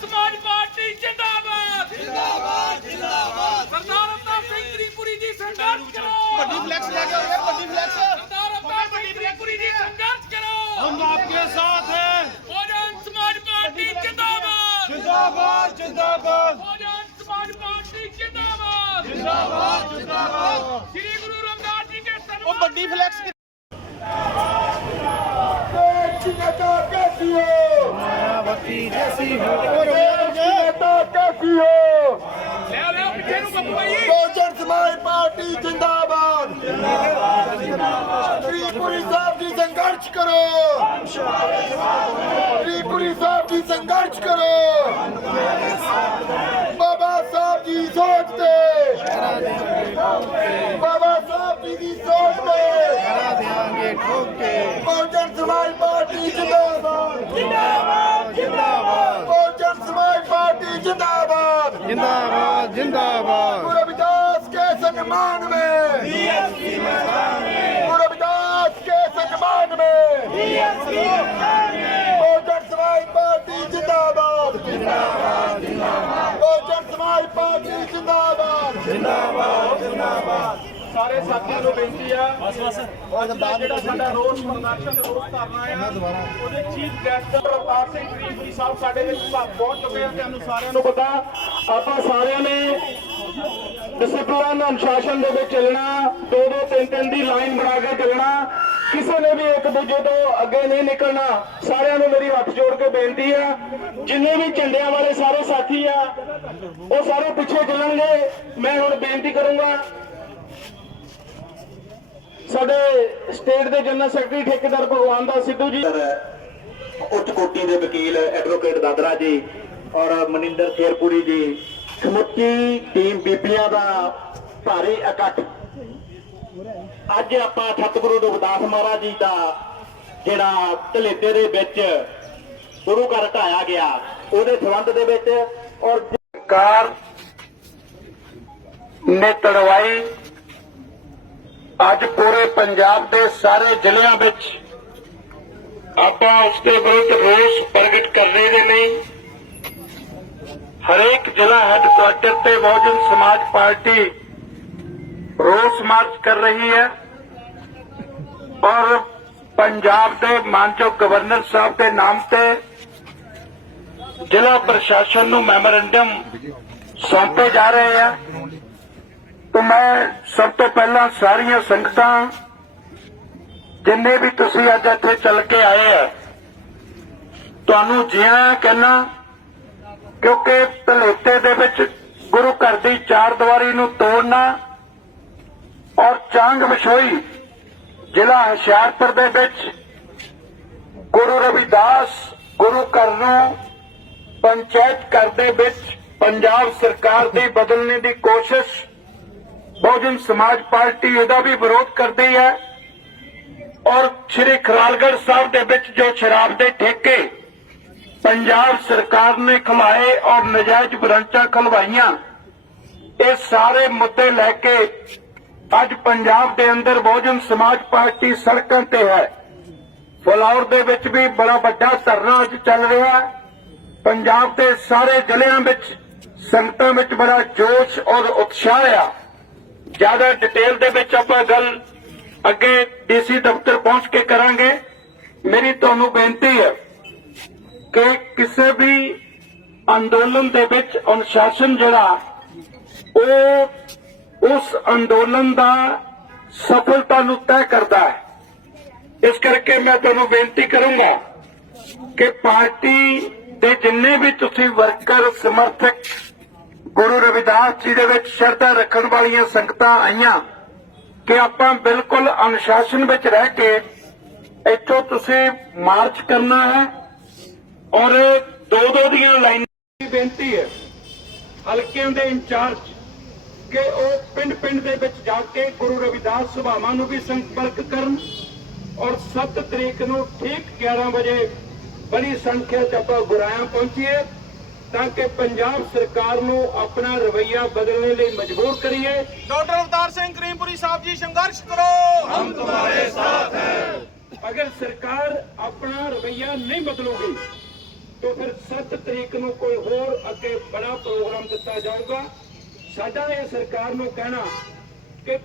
समाज पार्टी जिंदाबाद। जिंदाबाद जिंदाबाद। सरदार अवतार जी संघर्ष करो। बड़ी फ्लैक्स लगे हम आपके साथ हैं। समाज पार्टी जिंदाबाद। जिंदाबाद समाज पार्टी जिंदाबाद। जिंदाबाद श्री गुरु रविदास जी के सन्मान बड़ी फ्लैक्स जिंदाबाद ਜੀ ਕੇ ਸਨਮਾਨ ਉਹ ਵੱਡੀ ਫਲੈਕਸ ਲੈ ਲਿਓ ਪਿੱਛੇ ਨੂੰ ਬੱਬੂ ਭਾਈ। ਬਹੁਜਨ ਸਮਾਜ ਪਾਰਟੀ ਜਿੰਦਾਬਾਦ। ਤ੍ਰਿਪੁਰੀ ਸਾਹਿਬ ਦੀ ਸੰਘਰਸ਼ ਕਰੋ। ਤ੍ਰਿਪੁਰੀ ਸਾਹਿਬ ਦੀ ਸੰਘਰਸ਼ ਕਰੋ। ਬਾਬਾ ਸਾਹਿਬ ਦੀ ਸੋਚ ਤੇ। ਬਾਬਾ ਸਾਹਿਬ ਜੀ ਦੀ ਸੋਚ ਤੇ। ਬਹੁਜਨ ਸਮਾਜ ਪਾਰਟੀ ਜਿੰਦਾਬਾਦ। ਜਿੰਦਾਬਾਦ। जिंदाबाद जिंदाबाद जिंदाबाद गुरु विकास के सम्मान में गुरु विकास के सम्मान में बहुजन समाज पार्टी जिंदाबाद बहुजन समाज पार्टी जिंदाबाद जिंदाबाद जिंदाबाद ਸਾਰੇ ਸਾਥੀਆਂ ਨੂੰ ਬੇਨਤੀ ਆ ਬਸ ਬਸ। ਜਿਹੜਾ ਸਾਡਾ ਰੋਸ ਪ੍ਰਦਰਸ਼ਨ ਰੋਸ ਧਰਨਾ ਆ ਉਹਦੇ ਚੀਫ ਗੈਸਟ ਪ੍ਰਤਾਪ ਸਿੰਘ ਗਰੀਬੀ ਸਾਹਿਬ ਸਾਡੇ ਵਿੱਚ ਪਹੁੰਚ ਚੁੱਕੇ ਆ ਤੁਹਾਨੂੰ ਸਾਰਿਆਂ ਨੂੰ ਪਤਾ ਆਪਾਂ ਸਾਰਿਆਂ ਨੇ ਡਿਸਪਲਿਨ ਅਨੁਸ਼ਾਸਨ ਦੇ ਵਿੱਚ ਚੱਲਣਾ ਦੋ ਦੋ ਤਿੰਨ ਤਿੰਨ ਦੀ ਲਾਈਨ ਬਣਾ ਕੇ ਚੱਲਣਾ ਕਿਸੇ ਨੇ ਵੀ ਇੱਕ ਦੂਜੇ ਤੋਂ ਅੱਗੇ ਨਹੀਂ ਨਿਕਲਣਾ ਸਾਰਿਆਂ ਨੂੰ ਮੇਰੀ ਹੱਥ ਜੋੜ ਕੇ ਬੇਨਤੀ ਆ ਜਿੰਨੇ ਵੀ ਝੰਡਿਆਂ ਵਾਲੇ ਸਾਰੇ ਸਾਥੀ ਆ ਉਹ ਸਾਰੇ ਪਿੱਛੇ ਚੱਲਣਗੇ ਮੈਂ ਹੁਣ ਬੇਨਤੀ ਕਰੂੰਗਾ ਸਾਡੇ ਸਟੇਟ ਦੇ ਜਨਰਲ ਸੈਕਟਰੀ ਠੇਕੇਦਾਰ ਭਗਵਾਨ ਦਾਸ ਸਿੱਧੂ ਜੀ। ਉੱਚ ਕੋਟੀ ਦੇ ਵਕੀਲ ਐਡਵੋਕੇਟ ਦਾਦਰਾ ਜੀ ਔਰ ਮਨਿੰਦਰ ਸ਼ੇਰਪੁਰੀ ਜੀ ਸਮੁੱਚੀ ਟੀਮ ਬੀਬੀਆਂ ਦਾ ਭਾਰੀ ਇਕੱਠ। ਅੱਜ ਆਪਾਂ ਸਤਿਗੁਰੂ ਰਵਿਦਾਸ ਮਹਾਰਾਜ ਜੀ ਦਾ ਜਿਹੜਾ ਧਲੇਤੇ ਦੇ ਵਿੱਚ ਗੁਰੂ ਘਰ ਢਾਇਆ ਗਿਆ ਉਹਦੇ ਸੰਬੰਧ ਦੇ ਵਿੱਚ ਔਰ ਕਾਰ ਨੇ ਤੜਵਾਈ ਅੱਜ ਪੂਰੇ ਪੰਜਾਬ ਦੇ ਸਾਰੇ ਜ਼ਿਲ੍ਹਿਆਂ ਵਿੱਚ ਆਪਾਂ ਉਸ ਦੇ ਵਿਰੁੱਧ ਰੋਸ ਪ੍ਰਗਟ ਕਰਨੇ ਦੇ ਲਈ ਹਰੇਕ ਜ਼ਿਲ੍ਹਾ ਹੈੱਡਕੁਆਰਟਰ ਤੇ ਬਹੁਜਨ ਸਮਾਜ ਪਾਰਟੀ ਰੋਸ ਮਾਰਚ ਕਰ ਰਹੀ ਹੈ ਔਰ ਪੰਜਾਬ ਦੇ ਮਾਨਯੋਗ ਗਵਰਨਰ ਸਾਹਿਬ ਦੇ ਨਾਮ ਤੇ ਜ਼ਿਲ੍ਹਾ ਪ੍ਰਸ਼ਾਸਨ ਨੂੰ ਮੈਮੋਰੰਡਮ ਸੌਂਪੇ ਜਾ ਰਹੇ ਆ। ਤਾਂ ਮੈਂ ਸਭ ਤੋਂ ਪਹਿਲਾਂ ਸਾਰੀਆਂ ਸੰਗਤਾਂ, ਜਿੰਨੇ ਵੀ ਤੁਸੀਂ ਅੱਜ ਇੱਥੇ ਚੱਲ ਕੇ ਆਏ ਆ, ਤੁਹਾਨੂੰ ਜੀ ਕਹਿਣਾ, ਕਿਉਂਕਿ ਭਲੇਤੇ ਦੇ ਵਿੱਚ ਗੁਰੂ ਘਰ ਦੀ ਚਾਰ ਦੀਵਾਰੀ ਨੂੰ ਤੋੜਨਾ ਔਰ ਚਾਂਗ ਵਿਛੋਈ ਜ਼ਿਲ੍ਹਾ ਹੁਸ਼ਿਆਰਪੁਰ ਦੇ ਵਿੱਚ ਗੁਰੂ ਰਵਿਦਾਸ ਗੁਰੂ ਘਰ ਨੂੰ ਪੰਚਾਇਤ ਘਰ ਦੇ ਵਿੱਚ ਪੰਜਾਬ ਸਰਕਾਰ ਦੀ ਬਦਲਣੇ ਦੀ ਕੋਸ਼ਿਸ਼ ਬਹੁਜਨ ਸਮਾਜ ਪਾਰਟੀ ਇਹਦਾ ਵੀ ਵਿਰੋਧ ਕਰਦੀ ਹੈ। ਔਰ ਸ਼੍ਰੀ ਖਰਾਲਗੜ੍ਹ ਸਾਹਿਬ ਦੇ ਵਿੱਚ ਜੋ ਸ਼ਰਾਬ ਦੇ ਠੇਕੇ ਪੰਜਾਬ ਸਰਕਾਰ ਨੇ ਖਲਾਏ ਔਰ ਨਜਾਇਜ਼ ਬ੍ਰਾਂਚਾਂ ਖਲਵਾਈਆਂ, ਇਹ ਸਾਰੇ ਮੁੱਦੇ ਲੈ ਕੇ ਅੱਜ ਪੰਜਾਬ ਦੇ ਅੰਦਰ ਬਹੁਜਨ ਸਮਾਜ ਪਾਰਟੀ ਸੜਕਾਂ ਤੇ ਹੈ। ਫਲੌਰ ਦੇ ਵਿੱਚ ਵੀ ਬੜਾ ਵੱਡਾ ਧਰਨਾ ਅੱਜ ਚੱਲ ਰਿਹਾ ਹੈ। ਪੰਜਾਬ ਦੇ ਸਾਰੇ ਜ਼ਿਲ੍ਹਿਆਂ ਵਿੱਚ ਸੰਗਤਾਂ ਵਿੱਚ ਬੜਾ ਜੋਸ਼ ਔਰ ਉਤਸ਼ਾਹ ਆ। ਜ਼ਿਆਦਾ ਡਿਟੇਲ ਦੇ ਵਿੱਚ ਆਪਾਂ ਗੱਲ ਅੱਗੇ ਡੀਸੀ ਦਫ਼ਤਰ ਪਹੁੰਚ ਕੇ ਕਰਾਂਗੇ। ਮੇਰੀ ਤੁਹਾਨੂੰ ਬੇਨਤੀ ਹੈ ਕਿ ਕਿਸੇ ਵੀ ਅੰਦੋਲਨ ਦੇ ਵਿੱਚ ਅਨੁਸ਼ਾਸਨ ਜਿਹੜਾ, ਉਹ ਉਸ ਅੰਦੋਲਨ ਦਾ ਸਫਲਤਾ ਨੂੰ ਤੈਅ ਕਰਦਾ ਹੈ। ਇਸ ਕਰਕੇ ਮੈਂ ਤੁਹਾਨੂੰ ਬੇਨਤੀ ਕਰੂੰਗਾ ਕਿ ਪਾਰਟੀ ਦੇ ਜਿੰਨੇ ਵੀ ਤੁਸੀਂ ਵਰਕਰ ਸਮਰਥਕ ਗੁਰੂ ਰਵਿਦਾਸ ਜੀ ਦੇ ਵਿੱਚ ਸ਼ਰਧਾ ਰੱਖਣ ਵਾਲੀਆਂ ਸੰਗਤਾਂ ਆਈਆਂ ਕਿ ਆਪਾਂ ਬਿਲਕੁਲ ਅਨੁਸ਼ਾਸਨ ਵਿੱਚ ਰਹਿ ਕੇ ਇੱਥੋਂ ਤੁਸੀਂ ਮਾਰਚ ਕਰਨਾ ਹੈ ਔਰ ਦੋ ਦੋ ਦੀਆਂ ਲਾਈਨਾਂ ਦੀ ਬੇਨਤੀ ਹੈ ਹਲਕਿਆਂ ਦੇ ਇੰਚਾਰਜ ਕਿ ਉਹ ਪਿੰਡ ਪਿੰਡ ਦੇ ਵਿੱਚ ਜਾ ਕੇ ਗੁਰੂ ਰਵਿਦਾਸ ਸਭਾਵਾਂ ਨੂੰ ਵੀ ਸੰਪਰਕ ਕਰਨ ਔਰ 7 ਤਰੀਕ ਨੂੰ ਠੀਕ 11 ਵਜੇ ਬੜੀ ਸੰਖਿਆ ਚ ਆਪਾਂ ਗੁਰਾਇਆ ਪਹੁੰਚੀਏ। ਤਾਂ ਕਿ ਪੰਜਾਬ ਸਰਕਾਰ ਨੂੰ ਆਪਣਾ ਰਵਈਆ ਬਦਲਣ ਲਈ ਮਜਬੂਰ ਕਰੀਏ। ਡਾਕਟਰ ਅਵਤਾਰ ਸਿੰਘ ਕਰੀਮਪੁਰੀ ਸਾਹਿਬ ਜੀ ਸੰਘਰਸ਼ ਕਰੋ। ਹਮ ਤੁਹਾਡੇ ਸਾਥ ਹੈ। ਅਗਰ ਸਰਕਾਰ ਆਪਣਾ ਰਵਈਆ ਨਹੀਂ ਬਦਲੂਗੀ ਤਾਂ ਫਿਰ 7 ਤਰੀਕ ਨੂੰ ਕੋਈ ਹੋਰ ਅੱਗੇ ਬੜਾ ਪ੍ਰੋਗਰਾਮ ਦਿੱਤਾ ਜਾਊਗਾ। ਸਾਡਾ ਇਹ ਸਰਕਾਰ ਨੂੰ ਕਹਿਣਾ ਕਿ